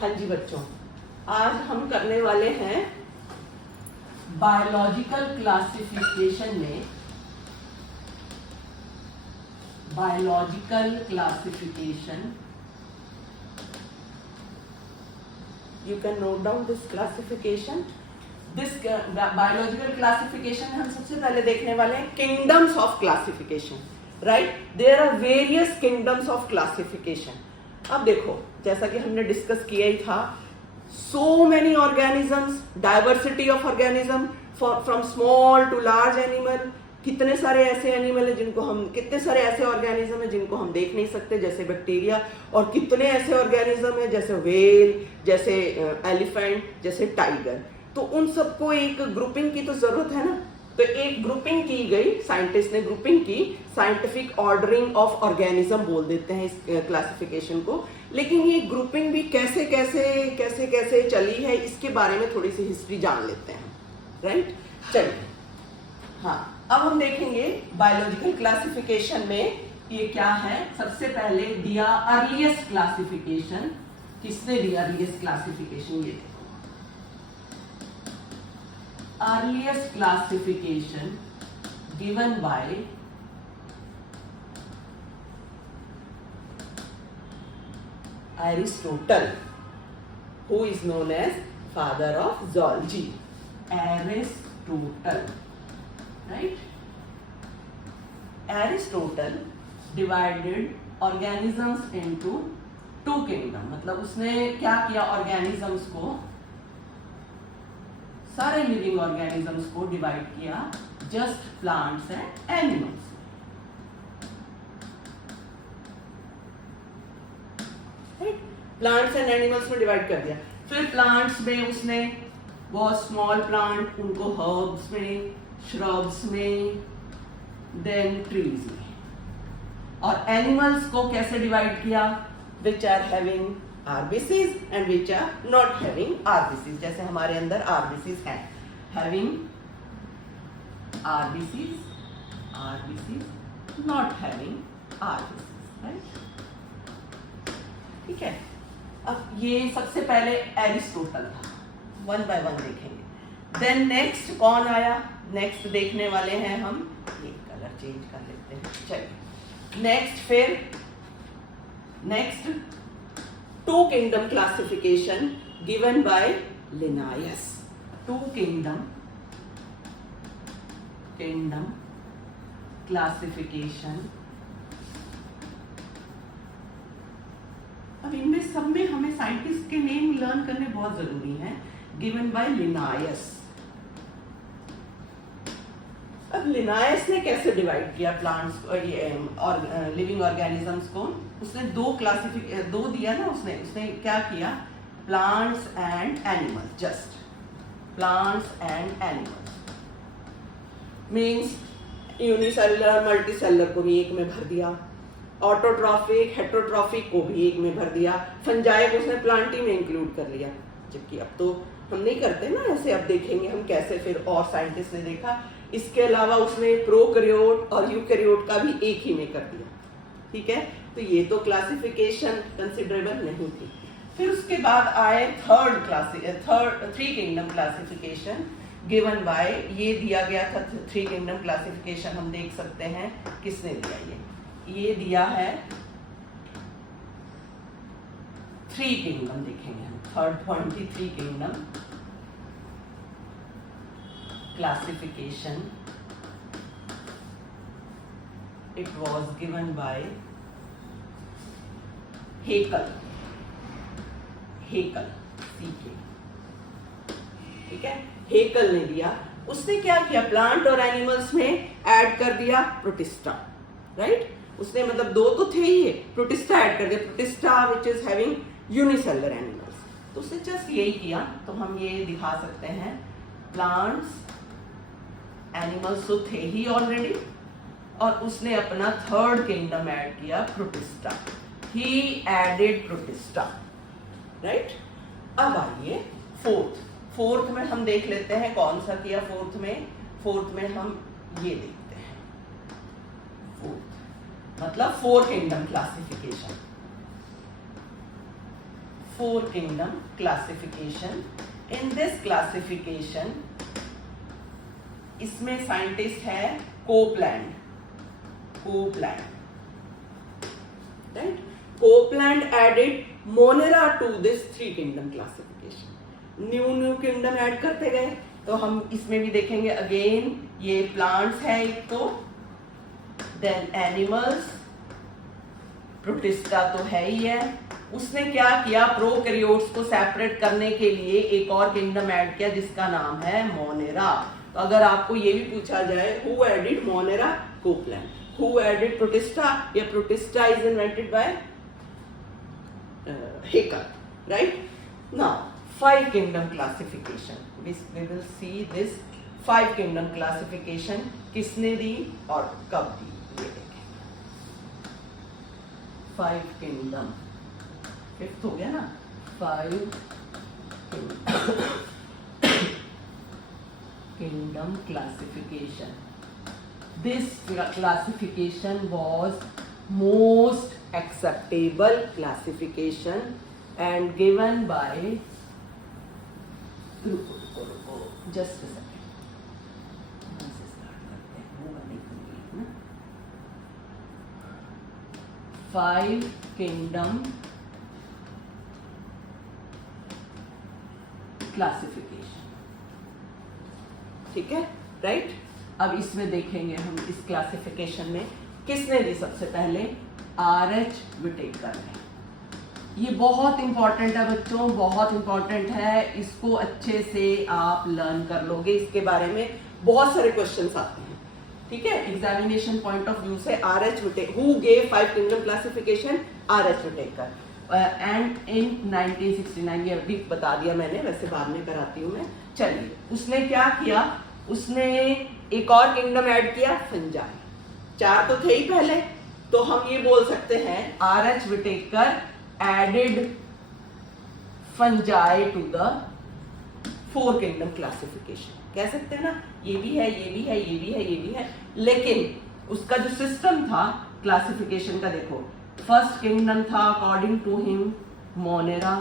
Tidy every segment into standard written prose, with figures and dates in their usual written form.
हाँ जी बच्चों, आज हम करने वाले हैं बायोलॉजिकल क्लासिफिकेशन में biological classification. You can note down this classification. This biological classification हम सबसे पहले देखने वाले हैं kingdoms of classification. Right, there are various kingdoms of classification. अब देखो, जैसा कि हमने डिस्कस किया ही था, so many organisms, diversity of organism from small to large animal. कितने सारे ऐसे एनिमल है जिनको हम, कितने सारे ऐसे ऑर्गेनिज्म है जिनको हम देख नहीं सकते जैसे बैक्टीरिया, और कितने ऐसे ऑर्गेनिज्म है जैसे व्हेल, जैसे एलिफेंट, जैसे टाइगर। तो उन सबको एक ग्रुपिंग की तो जरूरत है ना। तो एक ग्रुपिंग की गई, साइंटिस्ट ने ग्रुपिंग की, साइंटिफिक ऑर्डरिंग ऑफ ऑर्गेनिज्म बोल देते हैं इस क्लासिफिकेशन को। लेकिन ये ग्रुपिंग भी कैसे कैसे चली है, इसके बारे में थोड़ी सी हिस्ट्री जान लेते हैं। राइट, चलिए। हाँ, अब हम देखेंगे बायोलॉजिकल क्लासिफिकेशन में ये क्या है। सबसे पहले दिया अर्लीस्ट क्लासिफिकेशन। किसने दिया अर्लीस्ट क्लासिफिकेशन? ये देखो, earliest classification given by Aristotle, who is known as father of zoology. Aristotle, right? Aristotle divided organisms into two kingdom. मतलब उसने क्या किया, organisms को, सारे लिविंग ऑर्गेनिजम्स को डिवाइड किया, just plants and animals. Plants and animals में divide कर दिया। फिर प्लांट्स में उसने बहुत स्मॉल प्लांट, उनको हर्ब्स में, श्रब्स में, देन ट्रीज में। और एनिमल्स को कैसे डिवाइड किया? Which are having RBCs and which are not having RBCs। जैसे हमारे अंदर RBCs हैं, having RBCs, not having RBCs, right? ठीक है। अब ये सबसे पहले एरिस्टोटल था, वन बाय वन देखेंगे। देन नेक्स्ट कौन आया? नेक्स्ट देखने वाले हैं हम, ये कलर चेंज कर लेते हैं। चलिए नेक्स्ट, फिर next two kingdom classification given by Linnaeus. Two kingdom classification। अब इनमें सब में हमें साइंटिस्ट के नेम लर्न करने बहुत जरूरी हैं। given by Linnaeus। अब लिनायस ने कैसे डिवाइड किया प्लांट्स और लिविंग ऑर्गेनिजम्स को? उसने दो दिया ना। उसने क्या किया? Plants and animals, just plants and animals. Means unicellular, multicellular को भी एक में भर दिया, ऑटोट्रॉफिक, हेटेरोट्रॉफिक को भी एक में भर दिया, फंजाई को उसने प्लांटी में इंक्लूड कर लिया। जबकि अब तो हम नहीं करते ना ऐसे। अब देखेंगे हम कैसे, फिर और साइंटिस्ट ने देखा। इसके अलावा उसने प्रोकैरियोट और यूकैरियोट का भी एक ही में कर दिया। ठीक है, तो ये तो क्लासिफिकेशन कंसिडरेबल नहीं थी। फिर उसके बाद आए three kingdom classification given by, ये दिया गया था थ्री किंगडम क्लासिफिकेशन। हम देख सकते हैं किसने दिया, ये दिया है थ्री किंगडम। देखेंगे हम थर्ड पॉइंट थी three kingdom classification। It was given by Haeckel, CK। ठीक है, हेकल ने दिया। उसने क्या किया? प्लांट और एनिमल्स में ऐड कर दिया प्रोटिस्टा। राइट, उसने मतलब दो तो थे ही, प्रोटिस्टा ऐड कर दिया, protista which is having unicellular animals. तो उसने जस्ट यही किया। तो हम ये दिखा सकते हैं, प्लांट्स एनिमल्स तो थे ही ऑलरेडी, और उसने अपना थर्ड किंगडम ऐड किया, प्रोटिस्टा। ही एडेड प्रोटिस्टा। राइट, अब आइए फोर्थ में हम देख लेते हैं कौन सा किया। फोर्थ में हम ये देखते हैं, फोर्थ मतलब four kingdom classification. 4 kingdom classification. In this classification, इसमें साइंटिस्ट है Copeland. Right? Copeland added Monera to this 3 kingdom classification. New kingdom add करते गए. तो हम इसमें भी देखेंगे अगेन, ये प्लांट्स है एक तो, देन एनिमल्स, प्रोटिस्टा तो है ही है. उसने क्या किया, प्रोकैरियोट्स को सेपरेट करने के लिए एक और किंगडम ऐड किया जिसका नाम है मोनेरा. तो अगर आपको ये भी पूछा जाए who added Monera, Copeland. Who added Protista? Yeah, Protista is invented by Haeckel, right? Now, 5 kingdom classification. We will see this 5 kingdom classification किसने दी और कब दी, ये देखेंगे. 5 kingdom, 5th हो गया ना, 5 kingdom classification. This classification was most acceptable classification and given by just a second. Five kingdom classification. ठीक है, राइट? अब इसमें देखेंगे हम इस क्लासिफिकेशन में किसने दी. सबसे पहले RH विटेकर ने. ये बहुत इंपॉर्टेंट है बच्चों, बहुत इंपॉर्टेंट है. इसको अच्छे से आप लर्न कर लोगे. इसके बारे में बहुत सारे क्वेश्चंस आते हैं, ठीक है, एग्जामिनेशन पॉइंट ऑफ व्यू से. RH Whittaker, who gave 5 kingdom classification, RH Whittaker. And in 1969, ये अभी बता दिया मैंने, वैसे बाद में कराती हूँ मैं. चलिए, उसने क्या किया, उसने एक और किंगडम ऐड किया, फंजाई. 4 तो थे ही पहले, तो हम ये बोल सकते हैं RH Whittaker added fungi to the 4 kingdom classification. कह सकते हैं ना, ये भी है, ये भी है, ये भी है, ये भी है. लेकिन उसका जो सिस्टम था क्लासिफिकेशन का, देखो, फर्स्ट किंगडम था according to him Monera,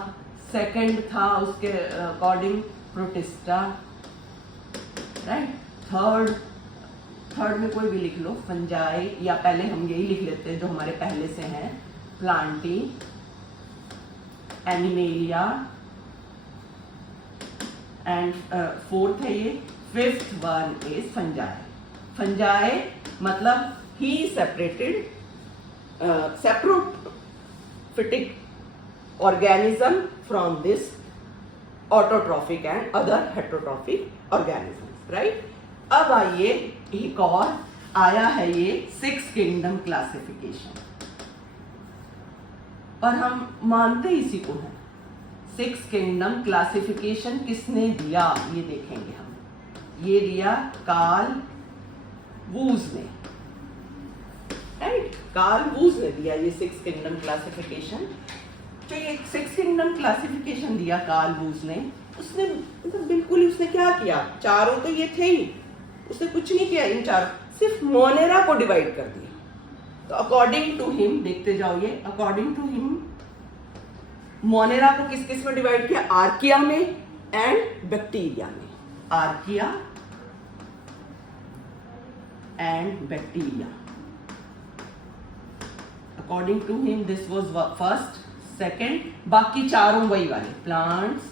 second था उसके अकॉर्डिंग प्रोटिस्टा, राइट? थर्ड में कोई भी लिख लो, फंजाई, या पहले हम यही लिख लेते हैं जो हमारे पहले से हैं, प्लांटी, एनिमेलिया, एंड 4th है ये. 5th one is fungi. Fungi मतलब ही separated saprophytic organism from this autotrophic and other heterotrophic organism, right? अब आइए, एक और आया है ये 6 किंगडम क्लासिफिकेशन, और हम मानते इसी को हैं. 6 किंगडम क्लासिफिकेशन किसने दिया, ये देखेंगे हम. ये दिया कार्ल वूज ने, राइट? कार्ल वूज ने दिया ये 6 किंगडम क्लासिफिकेशन. तो ये 6 किंगडम क्लासिफिकेशन दिया कार्ल वूज ने. उसने बिल्कुल ही, उसने क्या किया, चारों तो ये थे ही, उसने कुछ नहीं किया इन चारों, सिर्फ मोनेरा को डिवाइड कर दिया. तो अकॉर्डिंग टू हिम, देखते जाओ ये, अकॉर्डिंग टू हिम मोनेरा को किस किस में डिवाइड किया, आर्किया में एंड बैक्टीरिया में. Archaea and bacteria. According to him this was first, second, बाकी चारों वही वाले, प्लांट्स,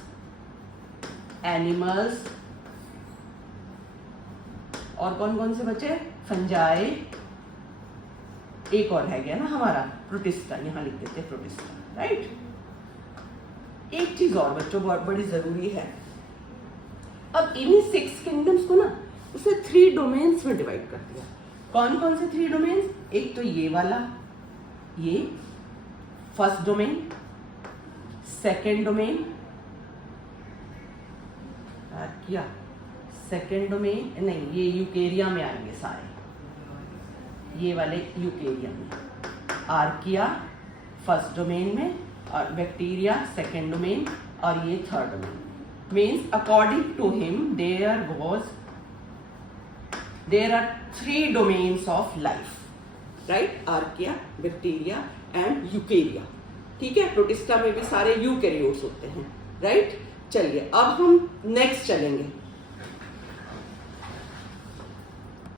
एनिमल्स, और कौन कौन से बचे, फंजाई, एक और है गया ना हमारा प्रोटिस्टा, यहां लिख देते प्रोटिस्टा, राइट? एक चीज और बच्चों बहुत बड़ी जरूरी है. अब इन्हीं 6 किंगडम्स को ना उसने 3 डोमेन्स में डिवाइड कर दिया. कौन कौन से 3 डोमेन्स? एक तो ये वाला, ये फर्स्ट डोमेन, सेकेंड डोमेन, क्या सेकेंड डोमेन नहीं, ये यूकेरिया में आएंगे सारे, ये वाले यूकेरिया में. आर्किया फर्स्ट डोमेन में, और बैक्टीरिया सेकेंड डोमेन, और ये third domain. Means according to him there are 3 domains of life, right? Archaea, bacteria and eukarya. ठीक है, प्रोटिस्टा में भी सारे यूकैरियोट्स होते हैं, राइट। चलिए अब हम नेक्स्ट चलेंगे।